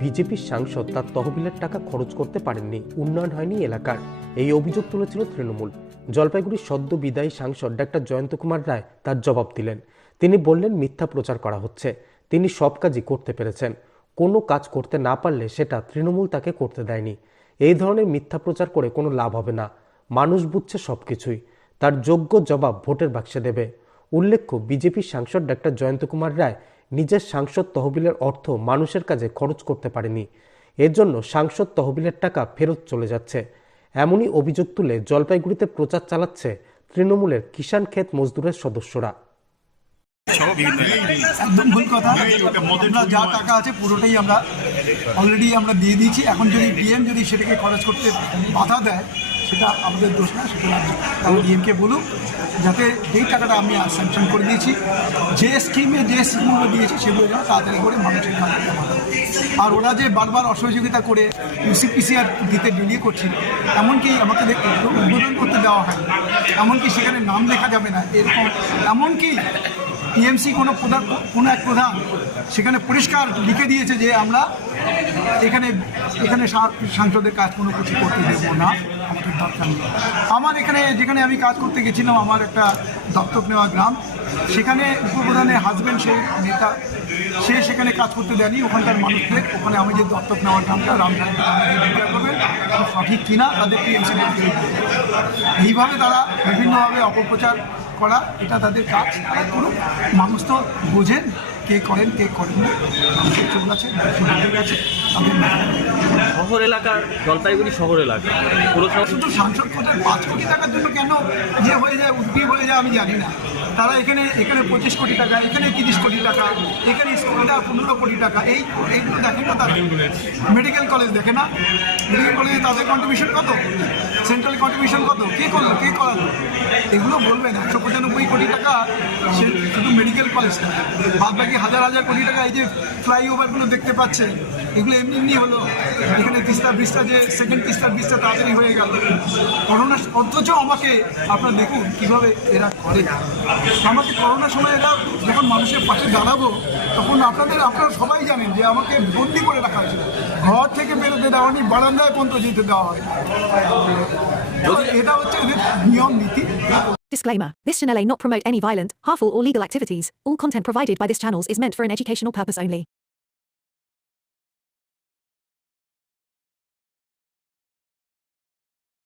বিজেপির সাংসদ তার তহবিলের টাকা খরচ করতে পারেননি, উন্নয়ন হয়নি এলাকার। এই অভিযোগ তুলেছিল তৃণমূল। জলপাইগুড়ির সদ্য বিদায়ী সাংসদ ডাক্তার জয়ন্ত কুমার রায় তার জবাব দিলেন। তিনি বললেন, মিথ্যা প্রচার করা হচ্ছে। তিনি সব কাজই করতে পেরেছেন। কোনো কাজ করতে না পারলে সেটা তৃণমূল তাকে করতে দেয়নি। এই ধরনের মিথ্যা প্রচার করে কোনো লাভ হবে না। মানুষ বুঝছে সবকিছুই। তার যোগ্য জবাব ভোটের বাক্সে দেবে। উল্লেখ্য বিজেপির সাংসদ ডাক্তার জয়ন্ত কুমার রায় নিজের সাংসদ তহবিলের অর্থ মানুষের কাজে খরচ করতে পারেনি। এর জন্য সাংসদ তহবিলের টাকা ফেরত চলে যাচ্ছে। এমনই অভিযোগ তুলে জলপাইগুড়িতে প্রচার চালাচ্ছে তৃণমূলের কিষাণ ক্ষেত মজদুরের সদস্যরা। একদম ভুল কথা। আমরা যা টাকা আছে পুরোটাই আমরা অলরেডি আমরা দিয়ে দিয়েছি। এখন যদি ডিএম যদি সেটাকে খরচ করতে বাধা দেয় সেটা আমাদের দোষ না, সেটা তাহলে ডিএমকে বলুক, যাতে যেই টাকাটা আমি স্যাংশন করে দিয়েছি, যে স্কিমে যে স্কিমগুলো দিয়েছি সেগুলো যেন তাড়াতাড়ি করে মানুষের দেয়। আর ওরা যে বারবার অসহযোগিতা করে ইউসিপিসিআর দিতে ডিলে করছিল এমনকি আমাকে উদ্বোধন করতে দেওয়া হয় এমনকি সেখানে নাম লেখা যাবে না, এরকম, এমনকি টিএমসি কোনো প্রধান কোনো এক প্রধান সেখানে পরিষ্কার লিখে দিয়েছে যে আমরা এখানে এখানে সা- সাংসদের কাজ কোনো কিছু করতে দেবো না। আমাদের দরকার নেই। আমার এখানে যেখানে আমি কাজ করতে গেছিলাম, আমার একটা দত্তক নেওয়া গ্রাম। সেখানে উপপ্রধানের হাজব্যান্ড সেই নেতা, সে সেখানে কাজ করতে দেয়নি। ওখানকার মানুষদের, ওখানে আমি যে দত্তক নেওয়ার গ্রামটা রামধান করবেন সঠিক কিনা, তাদের টিএমসি এইভাবে তারা বিভিন্নভাবে অপপ্রচার করা এটা তাদের কাজ তারা করুক। মানুষ তো বোঝেন কে করেন কে করেন না। মানুষের আছে কাছে শহর এলাকার জলপাইগুড়ি শহর এলাকা শুধু সাংসদ কোটার পাঁচ কোটি টাকার জন্য কেন ইয়ে হয়ে যায় উদ্ভিদ হয়ে যায় আমি জানি না। তারা এখানে এখানে পঁচিশ কোটি টাকা এখানে তিরিশ কোটি টাকা এখানে স্কুলটা পনেরো কোটি টাকা এই এইগুলো দেখেন না তারা। মেডিকেল কলেজ দেখে না? মেডিকেল কলেজে তাদের কন্ট্রিবিউশন কত? সেন্ট্রাল কন্ট্রিবিউশন কত? কে করল? কে করালো? এগুলো বলবেন, একশো পঁচানব্বই কোটি টাকা সে শুধু মেডিকেল কলেজ বাদ বাকি হাজার হাজার কোটি টাকা এই যে ফ্লাইওভারগুলো দেখতে পাচ্ছে। এগুলো এমনি এমনি হলো। এখানে তিস্তা ব্রিজটা যে সেকেন্ড তিস্তা ব্রিজটা তাড়াতাড়ি হয়ে গেল। করোনা অথচ আমাকে আপনারা দেখুন কীভাবে এরা করে। আমাকে করোনার সময় এরা যখন মানুষের পাশে দাঁড়াবো তখন আপনাদের আপনারা সবাই জানেন যে আমাকে বন্দি করে রাখা হয়েছিল। ঘর থেকে বেরোতে দেওয়া হয়নি বারান্দায় পর্যন্ত যেতে দেওয়া হয় এটা হচ্ছে এদের নিয়ম নীতি। Disclaimer This channel may not promote any violent, harmful, or legal activities. All content provided by this channel is meant for an educational purpose only.